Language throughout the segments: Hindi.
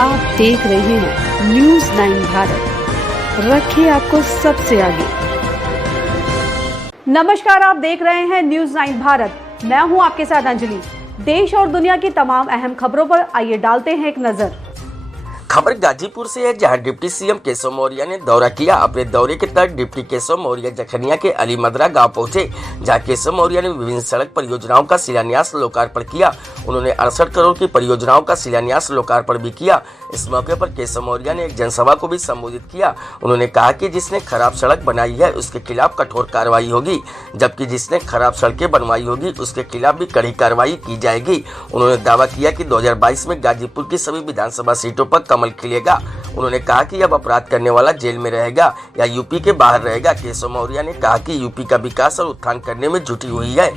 आप देख रहे हैं न्यूज़ 9 भारत, रखिए आपको सबसे आगे। नमस्कार, आप देख रहे हैं न्यूज़ 9 भारत। मैं हूं आपके साथ अंजलि। देश और दुनिया की तमाम अहम खबरों पर आइए डालते हैं एक नजर। खबर गाजीपुर से है, जहां डिप्टी सीएम केशव मौर्य ने दौरा किया। अपने दौरे के तहत डिप्टी केशव मौर्य जखनिया के अली मदरा गांव पहुंचे, जहां केशव मौर्य ने विभिन्न सड़क परियोजनाओं का शिलान्यास लोकार्पण किया। उन्होंने 68 करोड़ की परियोजनाओं का शिलान्यास लोकार्पण भी किया। इस मौके पर केशव मौर्य ने एक जनसभा को भी संबोधित किया। उन्होंने कहा कि जिसने खराब सड़क बनाई है उसके खिलाफ कठोर कार्रवाई होगी, जबकि जिसने खराब सड़कें बनवाई होगी उसके खिलाफ भी कड़ी कार्रवाई की जाएगी। उन्होंने दावा किया कि 2022 में गाजीपुर की सभी विधानसभा सीटों पर कमल खिलेगा। उन्होंने कहा कि अब अपराध करने वाला जेल में रहेगा या यूपी के बाहर रहेगा। केशव मौर्य ने कहा कि यूपी का विकास और उत्थान करने में जुटी हुई है।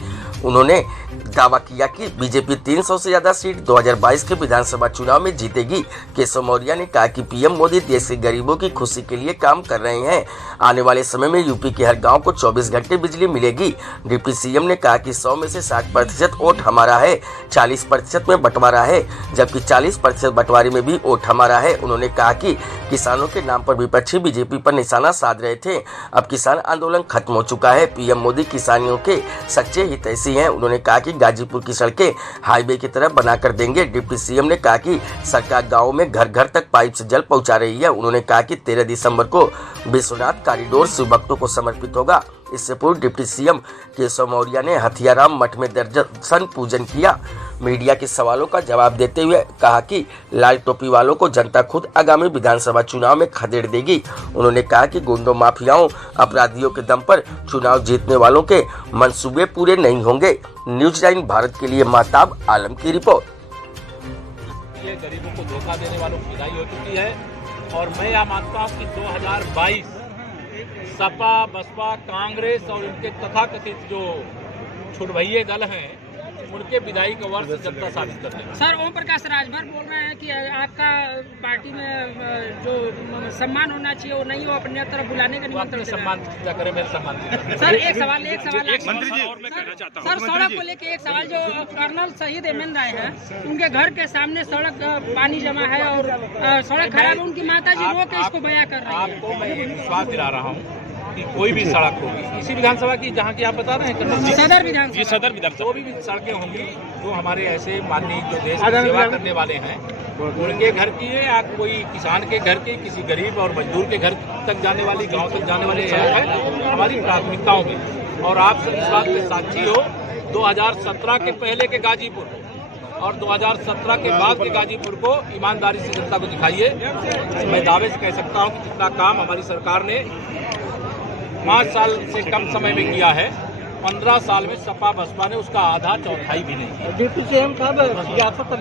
उन्होंने दावा किया कि बीजेपी 300 से ज्यादा सीट 2022 के विधानसभा चुनाव में जीतेगी। केशव मौर्य ने कहा कि पीएम मोदी देश के गरीबों की खुशी के लिए काम कर रहे हैं। आने वाले समय में यूपी के हर गांव को 24 घंटे बिजली मिलेगी। डिप्टी सीएम ने कहा कि 100 में से 60% वोट हमारा है, 40% में बंटवारा है, जबकि 40% बंटवारे में भी वोट हमारा है। उन्होंने कहा कि किसानों के नाम पर विपक्षी बीजेपी पर निशाना साध रहे थे, अब किसान आंदोलन खत्म हो चुका है। पीएम मोदी किसानियों के सच्चे हितैषी हैं। उन्होंने कहा कि गाजीपुर की सड़कें हाईवे की तरह बनाकर देंगे। डिप्टी सीएम ने कहा कि सरकार गाँव में घर घर तक पाइप से जल पहुंचा रही है। उन्होंने कहा कि 13 दिसंबर को विश्वनाथ कॉरिडोर शिव भक्तों को समर्पित होगा। इससे पूर्व डिप्टी सीएम केशव मौर्य ने हथियाराम मठ में दर्शन पूजन किया। मीडिया के सवालों का जवाब देते हुए कहा कि लाल टोपी वालों को जनता खुद आगामी विधानसभा चुनाव में खदेड़ देगी। उन्होंने कहा कि गुंडों, माफियाओं, अपराधियों के दम पर चुनाव जीतने वालों के मंसूबे पूरे नहीं होंगे। न्यूज़ 9 भारत के लिए महताब आलम की रिपोर्ट। ये गरीबों को धोखा देने वालों की विदाई हो चुकी है और मैं यह मानता हूँ कि 2022 सपा, बसपा, कांग्रेस और इनके तथाकथित जो छुड़भैये दल हैं उनके विदाई का वर्ष जनता साबित कर देगा। सर, ओम प्रकाश राजभर बोल रहे हैं कि आपका पार्टी में जो सम्मान होना चाहिए वो नहीं हो, अपने तरफ बुलाने का निमंत्रण। सम्मान क्या करें, मेरे सम्मान सर एक सवाल मंत्री जी और मैं कहना चाहता हूं। सर, सड़क को लेके एक सवाल, जो कर्नल शहीद एमएन राय हैं, उनके घर के सामने सड़क पानी जमा है और सड़क खराब है, उनकी माता जी रो के इसको बयां कर रही है। आपको मैं विश्वास दिला रहा हूँ कि कोई भी सड़क होगी इसी विधानसभा की, जहाँ की आप बता रहे हैं सदर विधानसभा, ये सदर विधानसभा, जो भी सड़कें होंगी जो हमारे ऐसे माननीय जो देश की सेवा करने वाले हैं उनके घर की है या कोई किसान के घर की, किसी गरीब और मजदूर के घर तक जाने वाली, गांव तक जाने वाली है हमारी प्राथमिकताओं में। और आप इस बात के साक्षी हो, 2017 के पहले के गाजीपुर और 2017 के बाद के गाजीपुर को ईमानदारी से जनता को दिखाइए। मैं दावे से कह सकता हूँ कि जितना काम हमारी सरकार ने 5 साल से कम समय में किया है, 15 साल में सपा बसपा ने उसका आधा चौथाई भी नहीं किया। डिप्टी सीएम साहब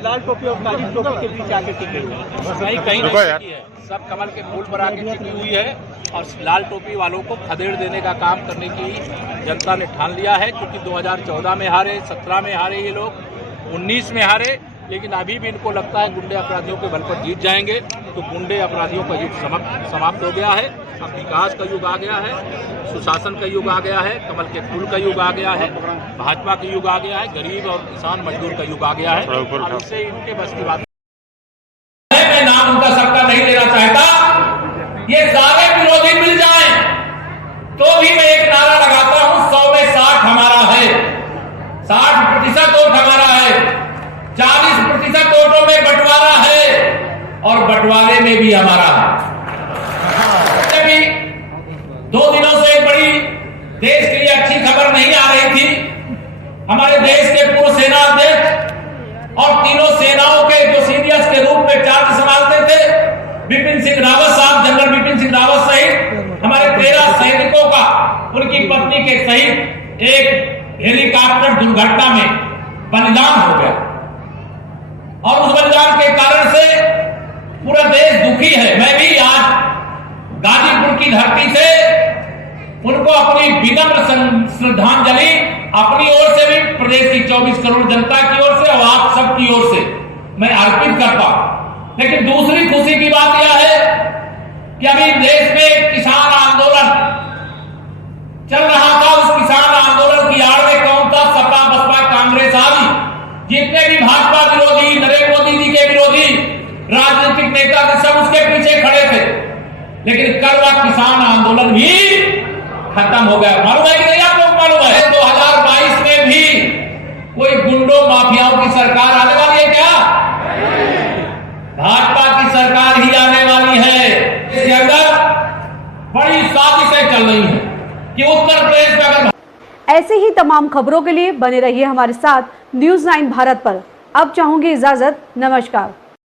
लाल टोपी और काली टोपी के बीच आके टिकी नहीं, कहीं नहीं है, सब कमल के फूल पर आके टिकी हुई है और लाल टोपी वालों को खदेड़ देने का काम करने की जनता ने ठान लिया है। क्योंकि 2014 में हारे, 17 में हारे ये लोग, 19 में हारे, लेकिन अभी भी इनको लगता है गुंडे अपराधियों के बल पर जीत जाएंगे। तो गुंडे अपराधियों का युग समाप्त हो गया है। अब विकास का युग आ गया है, सुशासन का युग आ गया है, कमल के फूल का युग आ गया है, भाजपा का युग आ गया है, गरीब और किसान मजदूर का युग आ गया है। और इससे इनके बस की बात मैं नाम उनका सबका नहीं लेना चाहता। ये सारे विरोधी मिल जाएं तो भी मैं एक नारा लगाता हूं, 100 में 60 हमारा है, 60% वोट हमारा है, 40% वोटों में बंटवारा है और बंटवारे में भी हमारा है। 2 दिनों से एक बड़ी देश के लिए अच्छी खबर नहीं आ रही थी। हमारे देश के पूर्व सेना अध्यक्ष और तीनों सेनाओं के जो सीनियर्स के रूप में चार्ज संभालते थे, बिपिन सिंह रावत साहब, जनरल बिपिन सिंह रावत सहित हमारे 13 सैनिकों का उनकी पत्नी के सहित एक हेलीकॉप्टर दुर्घटना में बलिदान हो गया और उस बलिदान के कारण से पूरा देश दुखी है। मैं भी आज गाजीपुर की धरती से उनको अपनी विनम्र श्रद्धांजलि अपनी ओर से भी, प्रदेश की 24 करोड़ जनता की ओर से और आप सबकी ओर से मैं अर्पित करता हूं। लेकिन दूसरी खुशी की बात यह है कि अभी देश में किसान आंदोलन चल रहा था। उस किसान आंदोलन की आड़ में कौन था? सपा, बसपा, कांग्रेस आदि जितने भी भाजपा विरोधी, नरेंद्र मोदी जी के विरोधी राजनीति राजनीतिक नेता थे, सब उसके पीछे खड़े थे, लेकिन कड़वा किसान आंदोलन भी खत्म हो गया। मालूम है कि नहीं आप लोग? मालूम है 2022 में भी कोई गुंडों माफियाओं की सरकार आने वाली है क्या? भाजपा की सरकार ही आने वाली है। इसके अंदर बड़ी साजिशें चल रही हैं कि उत्तर प्रदेश में अगर ऐसे ही तमाम खबरों के लिए बने रहिए हमारे साथ न्यूज़ 9 भारत पर। अब चाहूंगी इजाजत, नमस्कार।